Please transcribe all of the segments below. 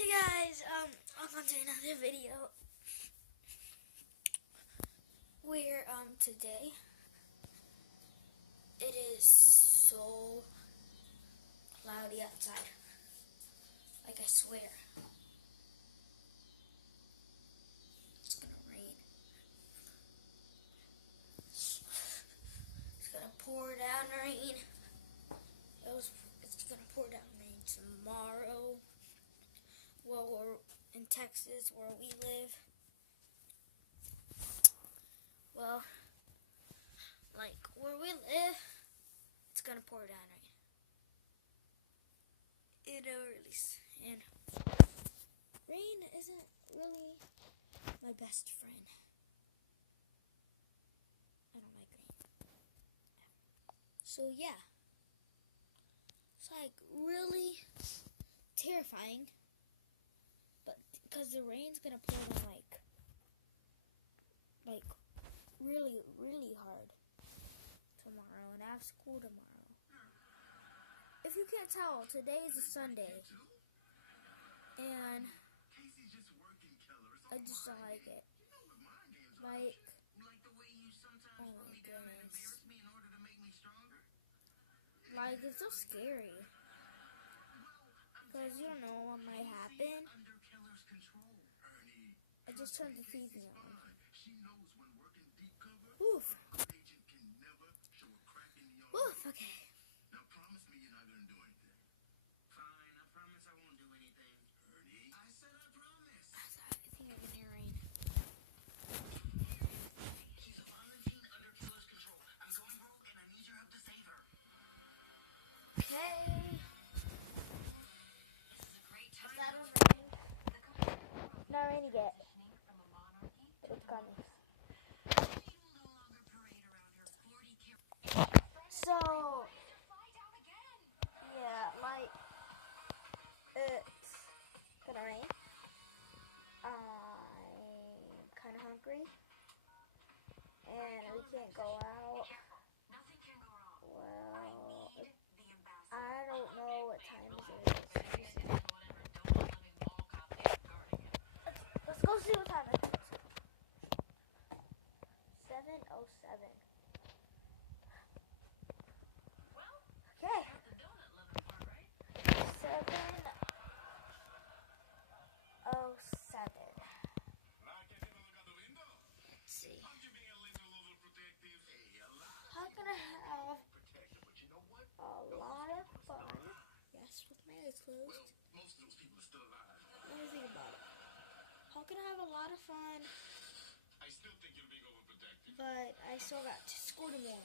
Hey guys, welcome to another video where today it is so cloudy outside. Like I swear. It's gonna rain. It's gonna pour down rain. It's gonna pour down rain tomorrow. Well, we're in Texas where we live. Well, like where we live, it's gonna pour down rain. And rain isn't really my best friend. I don't like rain. So yeah, it's like really terrifying, but because the rain's gonna pour down like really hard tomorrow, and I have school tomorrow. If you can't tell, today is a Sunday, and I just don't like it. Like, oh my goodness. Like, it's so scary. Because you don't know what might happen. I just turned the TV on. Woof. Woof, okay. Now promise me you're not gonna do anything. Fine, I promise I won't do anything. Ernie, I said I promise. I think I'm gonna hear rain. She's a Valentine under killer's control. I'm going rogue and I need your help to save her. Okay. This is a great time. That was raining. Not raining yet. But it's coming. So, yeah, like, it's gonna rain. I'm kind of hungry, and we can't go out. Well, I don't know what time it is. Let's go see what time it is. 7:07. Okay. 7:07. Let's see. How can I have a lot of fun? Yes, with my eyes closed. Well, most of those people are still alive. Let me think about it. How can I have a lot of fun, I still think you're being overprotective. but I still got to school tomorrow?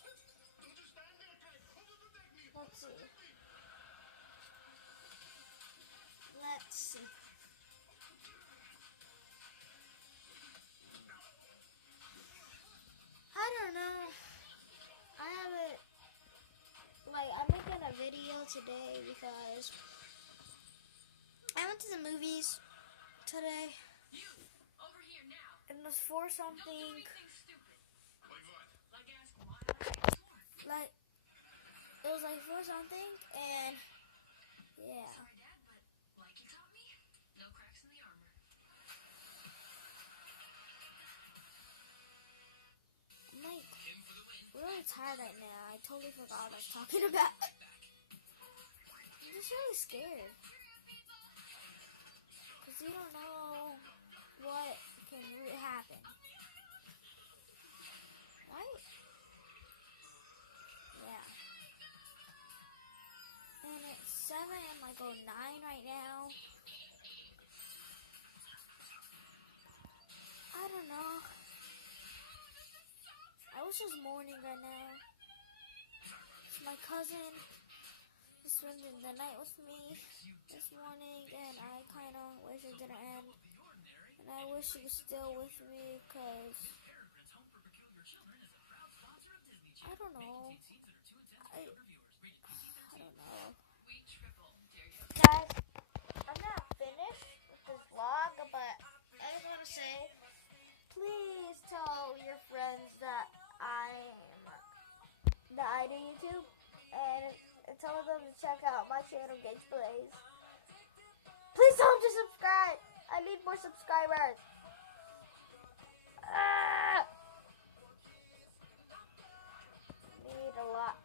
Don't just stand there, Kate. Overprotect me. Let's see. Let's see. I don't know. I haven't, like, I'm making a video today because I went to the movies today. You, over here now. And it was for Don't do something, anything stupid. Like what? Like ask why I was born. like, it was like for something, and yeah. Sorry, Dad, but like you taught me, no cracks in the armor. I'm like In for the win. really tired right now. I totally forgot what I was talking about. I'm just really scared. Because you don't know what can really happen. Right? Yeah. And it's 7 and like 09 right now. I don't know. I wish it was morning right now. So my cousin is spending the night with me this morning, and I kind of wish it didn't end. And I wish she was still with me, because I don't know. I don't know. We triple dare you. Guys, I'm not finished with this vlog, but I just want to say, please tell your friends that I do YouTube, and tell them to check out my channel, Gage Blaze. Please. subscribe. I need more subscribers. Need a lot.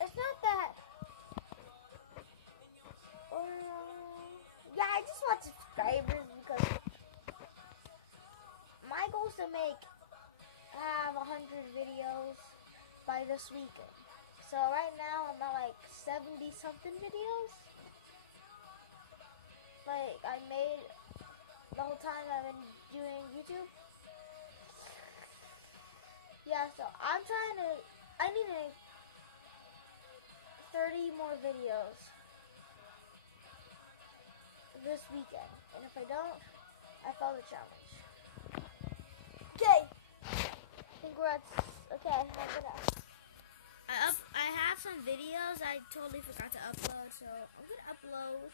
It's not that. Yeah, I just want subscribers because my goal is to have 100 videos by this weekend. So right now I'm at like 70 something videos. Like I made the whole time I've been doing YouTube. Yeah, so I need 30 more videos this weekend. And if I don't, I fail the challenge. Okay. Congrats. Okay, I'm gonna. I have some videos I totally forgot to upload, so I'm gonna upload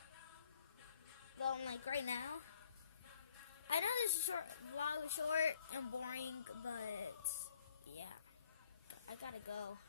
them like right now. I know this vlog is short and boring, but yeah, I gotta go.